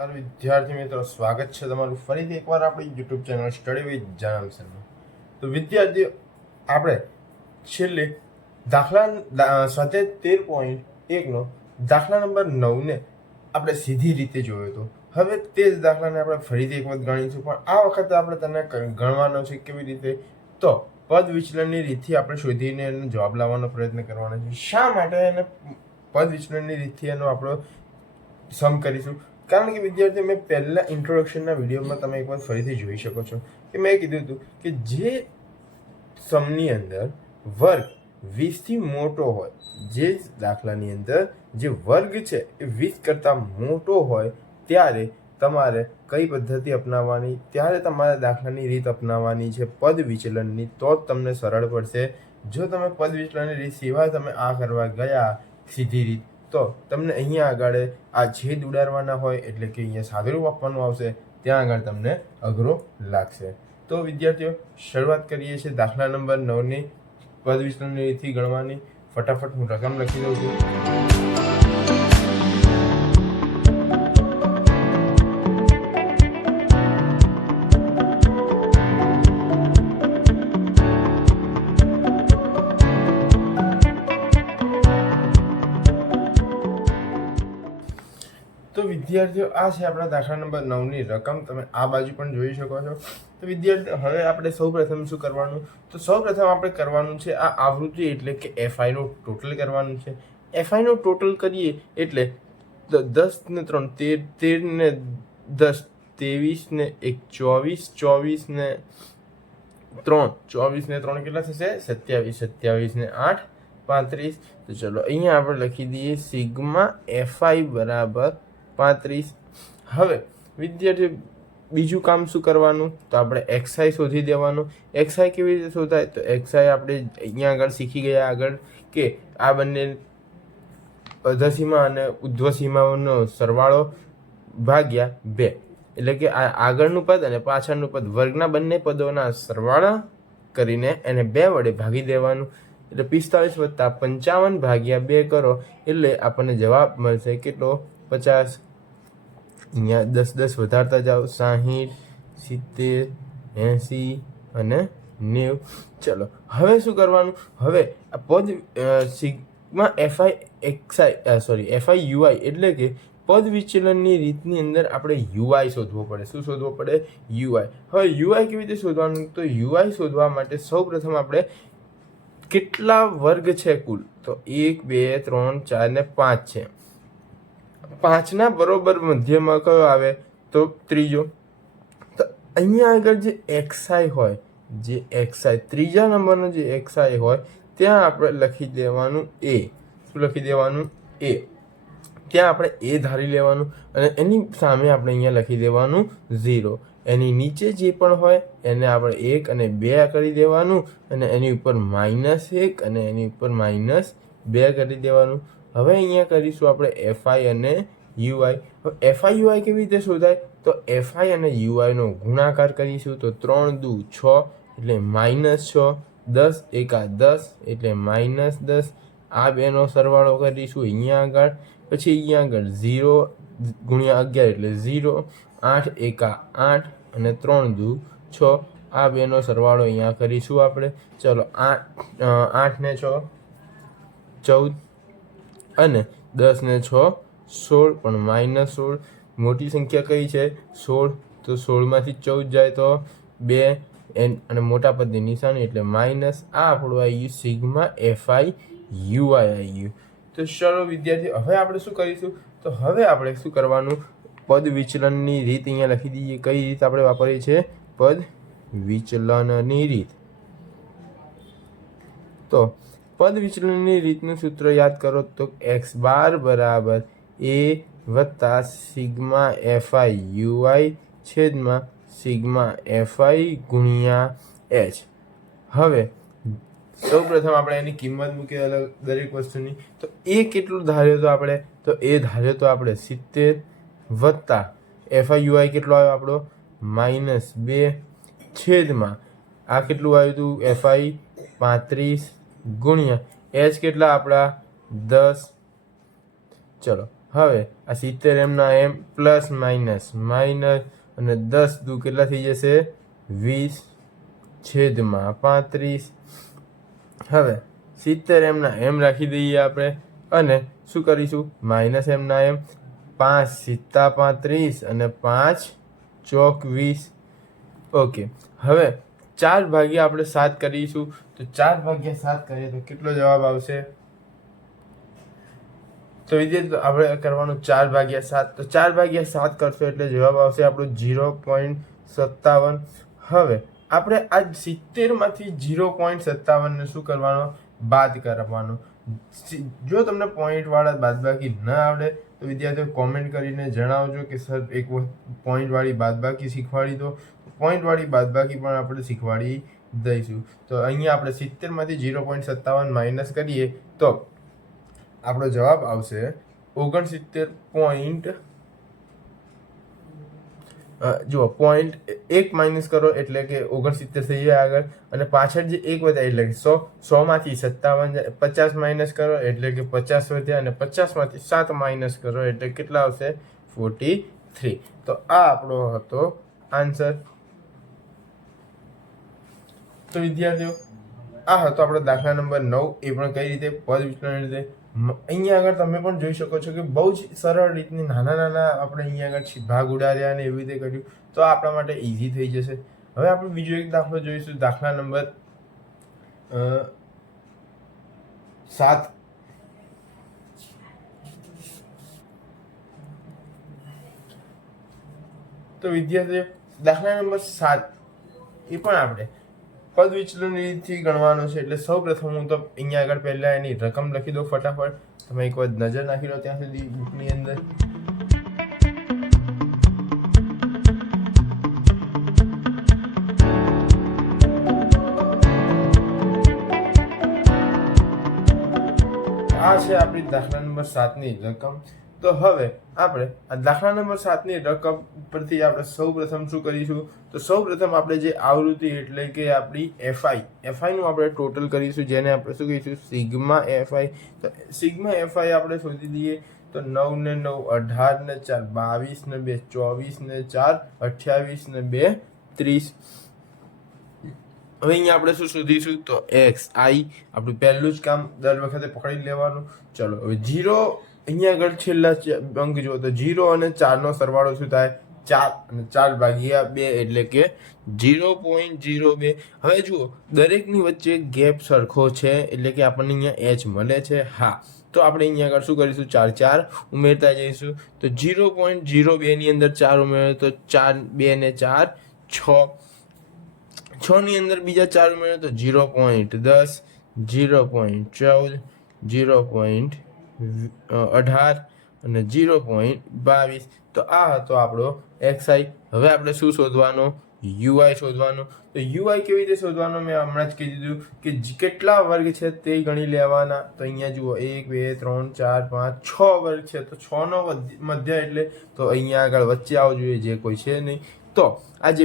વિદ્યાર્થી મિત્રો, સ્વાગત છે તમારું ફરીથી એકવાર આપણી YouTube channel study with Janam Sharma. તો વિદ્યાર્થીઓ, આપણે છેલ્લે સ્વાધ્યાય 13.1 દાખલા નંબર 9 આપણે સીધી રીતે જોયો હતો. હવે તે જ દાખલાને આપણે ફરીથી એક વખત ગણીશું, પણ આ વખતે આપણે તેને ગણવાનો છે. કેવી રીતે? તો પદ વિચલનની રીતથી આપણે શોધીને એનો જવાબ લાવવાનો પ્રયત્ન કરવાનો છે. શા માટે એને પદ વિચલનની રીતથી એનો આપણો સમ કરીશું? કારણ કે વિદ્યાર્થીઓ, મેં પહેલા ઇન્ટ્રોડક્શનના વિડીયોમાં તમે એકવાર ફરીથી જોઈ શકો છો કે મેં કીધું હતું કે જે સમની અંદર વર્ગ 20થી મોટો હોય, જે દાખલાની અંદર જે વર્ગ છે એ 20 કરતાં મોટો હોય, ત્યારે તમારે કઈ પદ્ધતિ અપનાવવાની, ત્યારે તમારે દાખલાની રીત અપનાવવાની છે પદ વિચલનની. તો જ તમને સરળ પડશે. જો તમે પદ વિચલનની રીત સિવાય તમે આ કરવા ગયા સીધી રીત, તો તમને અહીંયા આગળ આ છેદ ઉડાડવાના હોય, એટલે કે અહીંયા સાદુરૂપ આપવાનું આવશે, ત્યાં આગળ તમને અઘરો લાગશે. તો વિદ્યાર્થીઓ, શરૂઆત કરીએ છીએ દાખલા નંબર 9ની પદ વિચલનની રીતથી ગણવાની. ફટાફટ હું રકમ લખી દઉં છું. તો વિદ્યાર્થીઓ, આ છે આપણા દાખલા નંબર 9ની રકમ. તમે આ બાજુ પણ જોઈ શકો છો. તો વિદ્યાર્થીઓ, હવે આપણે સૌપ્રથમ શું કરવાનું? તો સૌપ્રથમ આપણે કરવાનું છે આ આવૃત્તિ, એટલે કે એફઆઈનું ટોટલ કરવાનું છે. એફઆઈનું ટોટલ કરીએ એટલે 10 ને 3 13, 13 ને 10 23 ને 1 24, 24 ને 3 24 ને 3 કેટલા થશે? 27, 27 ને 8 35. તો ચલો અહીંયા આપણે લખી દઈએ સિગ્મા એફઆઈ બરાબર 35. હવે વિદ્યાર્થી, બીજું કામ શું કરવાનું? તો આપણે એક્સઆઈ શોધી દેવાનું. એક્સઆઈ કેવી રીતે શોધાય? તો એક્સઆઈ આપણે અહીંયા આગળ શીખી ગયા આગળ કે આ બંને અધસીમા અને ઉધ્વસીમાનો સરવાળો ભાગ્યા 2, એટલે કે આ આગળનું પદ અને પાછળનું પદ, વર્ગના બંને પદોના સરવાળા કરીને એને 2 વડે ભાગી દેવાનું. એટલે 45 + 55 ભાગ્યા 2 કરો એટલે આપણને જવાબ મળશે કેટલો? 50. અહીંયા 10 10 વધારતા જાઓ, 60 70 80 અને 90. ચલો હવે શું કરવાનું? હવે આ પદ સિગ્મા એફઆઈ એફઆઈ યુઆઈ, એટલે કે પદ વિચલનની રીતની અંદર આપણે યુઆઈ શોધવો પડે. શું શોધવો પડે? યુઆઈ. હવે યુઆઈ કેવી રીતે શોધવાનું? તો યુઆઈ શોધવા માટે સૌપ્રથમ આપણે કેટલા વર્ગ છે કુલ? તો 1 2 3 4 ને 5 છે. 5ના બરોબર મધ્યમાં કયો આવે? તો ત્રીજો. તો અહીંયા આગળ જે એક્સઆઈ હોય, જે એક્સઆઈ ત્રીજા નંબરનો જે એક્સઆઈ હોય, ત્યાં આપણે લખી દેવાનું એ. શું લખી દેવાનું? એ. ત્યાં આપણે એ ધારી લેવાનું અને એની સામે આપણે અહીંયા લખી દેવાનું 0. એની નીચે જે પણ હોય એને આપણે 1 અને 2 કરી દેવાનું, અને એની ઉપર -1 અને એની ઉપર -2 કરી દેવાનું. હવે અહીંયા કરીશું આપણે એફઆઈ અને યુઆઈ. એફઆઈ યુઆઈ કેવી રીતે શોધાય? તો એફઆઈ અને યુઆઈનો ગુણાકાર કરીશું. તો 3 દુ 6 એટલે -6, 10 એકા 10 એટલે -10. આ બેનો સરવાળો કરીશું અહીંયા આગળ. પછી અહીંયા આગળ 0 ગુણ્યા 11 એટલે 0, 8 એકા 8 અને 3 દુ 6. આ બેનો સરવાળો અહીંયા કરીશું આપણે. ચલો 8 ને 6 14 અને 10 ને 6 16, પણ -16. મોટી સંખ્યા કઈ છે? 16. તો 16માંથી 14 જાય તો 2, અને મોટા પદની નિશાની એટલે માઇનસ. આ આપણું આવી ગયું સિગ્મા એફઆઈ યુઆઈ આવી ગયું. તો ચલો વિદ્યાર્થી, હવે આપણે શું કરીશું? તો હવે આપણે શું કરવાનું? પદ વિચલનની રીત અહીંયા લખી દઈએ. કઈ રીત આપણે વાપરીએ છીએ? પદ વિચલનની રીત. તો પદ વિચલનની રીતનું સૂત્ર યાદ કરો તો x બાર બરાબર a વત્તા સિગ્મા એફઆઈ યુઆઈ છેદમાં સિગ્મા એફઆઈ ગુણ્યા h. હવે સૌપ્રથમ આપણે એની કિંમત મૂકીએ અલગ દરેક વસ્તુની. તો એ કેટલું ધાર્યો તો આપણે? તો એ ધાર્યો તો આપણે 70 વત્તા એફઆઈ યુઆઈ કેટલો આવ્યો આપણો? -2 છેદમાં આ કેટલું આવ્યું હતું? એફઆઈ 35 ગુણ્યા h કેટલા આપણા? 10. ચલો હવે આ 70 એમના એમ પ્લસ માઇનસ માઇનસ અને 10 દુ કેટલા થઈ જશે 20/35. હવે 70 એમના એમ રાખી દઈએ આપણે અને શું કરીશું માઇનસ એમના એમ 5 × 7 = 35 અને 5 × 4 = 20. ઓકે, હવે 4 ભાગ્યા આપણે 7 કરીશું તો 4 ભાગ્યા 7 કરીએ તો કેટલો જવાબ આવશે? તો વિદ્યાર્થી આપણે કરવાનું 4 ભાગ્યા 7. તો 4 ભાગ્યા 7 કરશો એટલે જવાબ આવશે આપણો 0.57. હવે આપણે આ 70 માંથી 0.57 ને શું કરવાનો બાદ કરવાનો. જો તમને પોઈન્ટ વાળા બાદબાકી ન આવડે તો વિદ્યાર્થીઓ કોમેન્ટ કરીને જણાવજો કે સર એક પોઈન્ટ વાળી બાદબાકી શીખવાડી દો. પોઈન્ટ વાળી બાદબાકી પણ આપણે શીખવાડી દઈશું. તો અહીંયા આપણે 70 માંથી 0.57 માઇનસ કરીએ તો આપણો જવાબ આવશે 69. જુઓ પોઈન્ટ 1 માઇનસ કરો એટલે કે 69 થઈ જાય આગળ અને પાછળ જે 1 વધ્યા એટલે કે 100 માંથી 57 50 માઇનસ કરો એટલે કે 50 વધ્યા અને 50 માંથી 7 માઇનસ કરો એટલે કેટલા આવશે 43. તો આ આપણો હતો આન્સર. તો વિદ્યાર્થીઓ આ હતો આપણો દાખલા નંબર 9. એ પણ કઈ રીતે પદ વિચલન રીતે. અહીંયા આગળ તમે પણ જોઈ શકો છો કે બહુ જ સરળ રીતની નાના આપણે અહીંયા આગળ ભાગ ઉડાડ્યા અને એવી રીતે કર્યું તો આપણા માટે ઇઝી થઈ જશે. હવે આપણે બીજો એક દાખલો જોઈશું, દાખલા નંબર 7. તો વિદ્યાર્થીઓ દાખલા નંબર 7 એ પણ આપણે પદ વિચલન રીતથી ગણવાનો છે. એટલે સૌ પ્રથમ હું તો અહીંયા આગળ પહેલા એની રકમ લખી દઉં ફટાફટ. તમે એક વાર નજર નાખી લો ત્યાં સુધી બુકની અંદર. આ છે આપણી દાખલા નંબર 7 ની રકમ. તો હવે આપણે આ દાખલા નંબર 7 ની રકમ પરથી આપણે સૌ પ્રથમ શું કરીશું તો સૌ પ્રથમ આપણે જે આવૃત્તિ એટલે કે આપણી એફઆઈ નું આપણે ટોટલ કરીશું, જેને આપણે શું કહીશું સિગ્મા એફઆઈ. તો સિગ્મા એફઆઈ આપણે શોધી દઈએ તો 9 ને 9 18 ને 4 22 ને 2 24 ને 4 28 ને 2 30. હવે અહીંયા આપણે શું શોધીશું તો એક્સ આઈ. આપણું પહેલું જ કામ દર વખતે પકડી લેવાનું. ચલો હવે 0 અહીંયા આગળ છેલ્લા અંક જુઓ તો 0 અને 4 નો સરવાળો શું થાય 4 અને 4 ભાગ્યા 2 એટલે કે 0.02. હવે જુઓ દરેકની વચ્ચે ગેપ સરખો છે એટલે કે આપણને અહીંયા એચ મળે છે. હા, તો આપણે અહીંયા આગળ શું કરીશું 4 4 ઉમેરતા જઈશું. તો 0.02 ની અંદર 4 ઉમેરો તો 4 2 ને 4 6. 6 ની અંદર બીજા 4 ઉમેરો તો 0.10 0.14 0.18 અને 0.22. તો આ હતો આપણો એક્સઆઈ. હવે આપણે શું શોધવાનો યુઆઈ શોધવાનો. તો યુઆઈ કેવી રીતે શોધવાનો મેં હમણાં જ કહી દીધું કે કેટલા વર્ગ છે તે ગણી લેવાના. તો અહીંયા જુઓ 1 2 3 4 5 6 વર્ગ છે તો 6 નો મધ્ય એટલે તો અહીંયા આગળ વચ્ચે આવવું જોઈએ, જે કોઈ છે નહીં. તો આ જે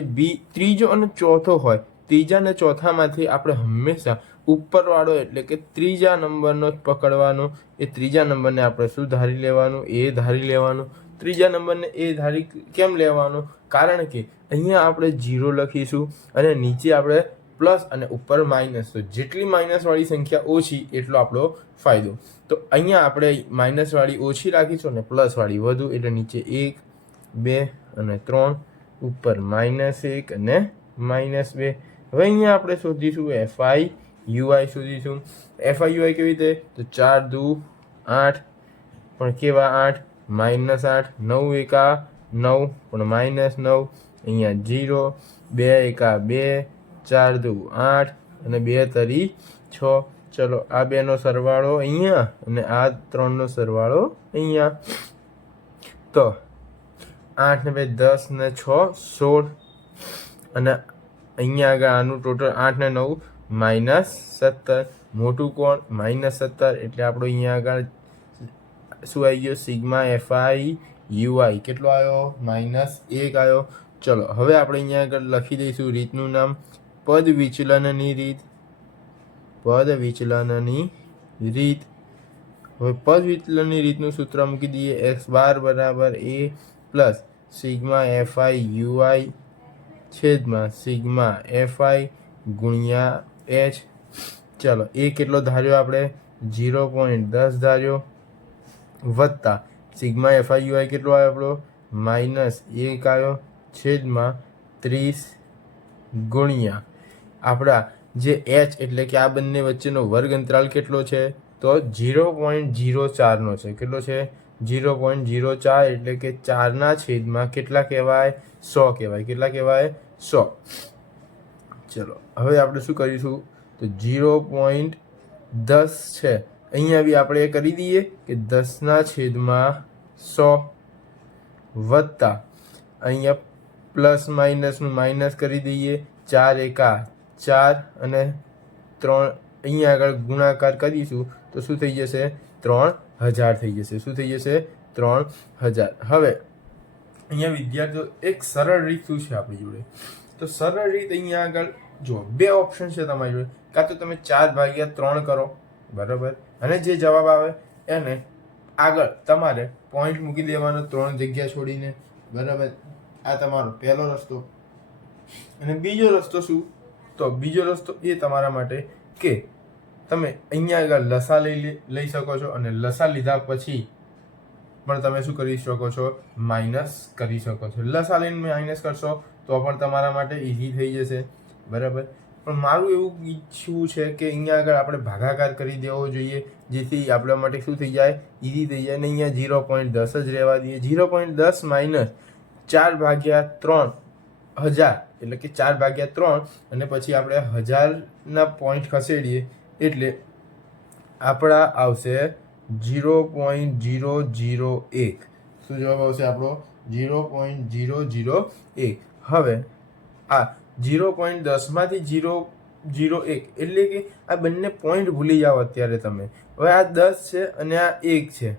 ત્રીજો અને ચોથો હોય, ત્રીજા અને ચોથામાંથી આપણે હંમેશા ઉપરવાળો એટલે કે ત્રીજા નંબરનો જ પકડવાનો. એ ત્રીજા નંબરને આપણે શું ધારી લેવાનું એ ધારી લેવાનું. ત્રીજા નંબરને એ ધારી કેમ લેવાનો? કારણ કે અહીંયા આપણે 0 લખીશું અને નીચે આપણે પ્લસ અને ઉપર માઇનસ. તો જેટલી માઇનસવાળી સંખ્યા ઓછી એટલો આપણો ફાયદો. તો અહીંયા આપણે માઇનસવાળી ઓછી રાખીશું અને પ્લસવાળી વધુ એટલે નીચે 1 2 અને 3 ઉપર -1 અને -2. હવે અહીંયા આપણે શોધીશું એફઆઈ યુઆઈ શોધીશું. એફઆઈ યુઆઈ કેવી રીતે તો 4 દુ 8 પણ કેવા 8 -8 9 એકા 9 પણ -9 અહીંયા 0 2 એકા 2 4 દુ 8 અને 2 તરી 6. ચલો આ 2 નો સરવાળો અહીંયા અને આ 3 નો સરવાળો અહીંયા. તો 8 ને 2 10 ને 6 16 અને અહીંયા આગળ આનું ટોટલ 8 ને 9 -17. મોટું કોણ -17 એટલે આપણો અહીંયા આગળ શું આવી ગયો સિગ્મા એફઆઈ યુઆઈ કેટલો આવ્યો -1 આવ્યો. ચલો હવે આપણે અહીંયા આગળ લખી દઈશું રીતનું નામ પદ વિચલનની રીત. પદ વિચલનની રીત. હવે પદ વિચલનની રીતનું સૂત્ર મૂકી દઈએ, એક્સ બાર બરાબર એ પ્લસ સિગ્મા એફઆઈ યુઆઈ છેદમાં સિગ્મા એફઆઈ ગુણ્યા એચ. ચલો એ કેટલો ધાર્યો આપણે 0.10 ધાર્યો વત્તા સિગ્મા એફઆઈ યુઆઈ કેટલો આવ્યો આપણો -1 આવ્યો છેદમાં 30 ગુણ્યા આપણા જે એચ એટલે કે આ બંને વચ્ચેનો વર્ગ અંતરાલ કેટલો છે તો 0.04 છે. કેટલો છે 0.04 એટલે કે 4ના છેદમાં કેટલા કહેવાય 100 કહેવાય. કેટલા કહેવાય 100. ચલો હવે આપણે શું કરીશું તો 0.10 છે અહીંયા બી આપણે કરી દઈએ કે 10ના છેદમાં 100 વત્તા અહીંયા પ્લસ માઇનસનું માઇનસ કરી દઈએ, 4 એકા 4 અને 3 અહીંયા આગળ ગુણાકાર કરીશું તો શું થઈ જશે 3000 થઈ જશે. શું થઈ જશે 3000. હવે અહીંયા વિદ્યાર્થીઓ એક સરળ રીત શું છે આપણી જોડે તો સરળ રીત અહીંયા આગળ જુઓ 2 ઓપ્શન છે તમારી જોડે, કાં તો તમે 4/3 કરો બરાબર અને જે જવાબ આવે એને આગળ તમારે પોઈન્ટ મૂકી દેવાનો 3 જગ્યા છોડીને બરાબર. આ તમારો પહેલો રસ્તો. અને બીજો રસ્તો શું તો બીજો રસ્તો એ તમારા માટે કે તમે અહીંયા આગળ લસા લઈ શકો છો અને લસા લીધા પછી પણ તમે શું કરી શકો છો માઇનસ કરી શકો છો. લસા લઈને માઇનસ કરશો તો પણ તમારા માટે ઇઝી થઈ જશે બરાબર. પણ મારું એવું ઈચ્છવું છે કે અહીંયા આગળ આપણે ભાગાકાર કરી દેવો જોઈએ જેથી આપણા માટે શું થઈ જાય ઇઝી થઈ જાય. અને અહીંયા 0.10 જ રહેવા દઈએ. 0.10 માઇનસ 4/3 1000 એટલે કે 4/3 અને પછી આપણે 1000ના પોઈન્ટ ખસેડીએ એટલે આપણા આવશે 0.001. શું જવાબ આવશે આપણો 0.001. હવે આ 0.10 માંથી 0.01 એટલે કે આ બંને પોઈન્ટ ભૂલી જાઓ અત્યારે તમે. હવે આ 10 છે અને આ 1 છે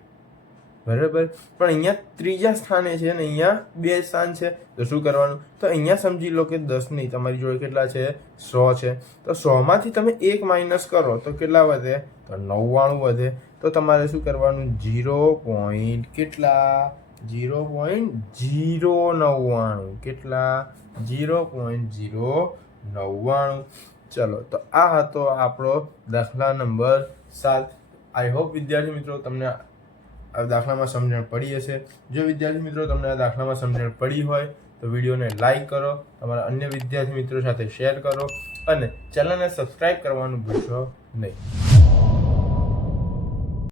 બરાબર, પણ અહીંયા ત્રીજા સ્થાને છે અને અહીંયા 2 સ્થાન છે તો શું કરવાનું તો અહીંયા સમજી લો કે 10 નહીં તમારી જોડે કેટલા છે 100 છે તો 100 માંથી તમે 1 માઇનસ કરો તો કેટલા વધે તો 99 વધે. તો તમારે શું કરવાનું 0. કેટલા 0.099 કેટલા 0.099. ચલો તો આ હતો આપણો દાખલા નંબર 7. આઈ હોપ વિદ્યાર્થી મિત્રો તમને આ દાખલામાં સમજણ પડી હશે. જો વિદ્યાર્થી મિત્રો તમને આ દાખલામાં સમજણ પડી હોય તો વિડીયોને લાઈક કરો, તમારા અન્ય વિદ્યાર્થી મિત્રો સાથે શેર કરો અને ચેનલને સબસ્ક્રાઈબ કરવાનું ભૂલશો નહીં.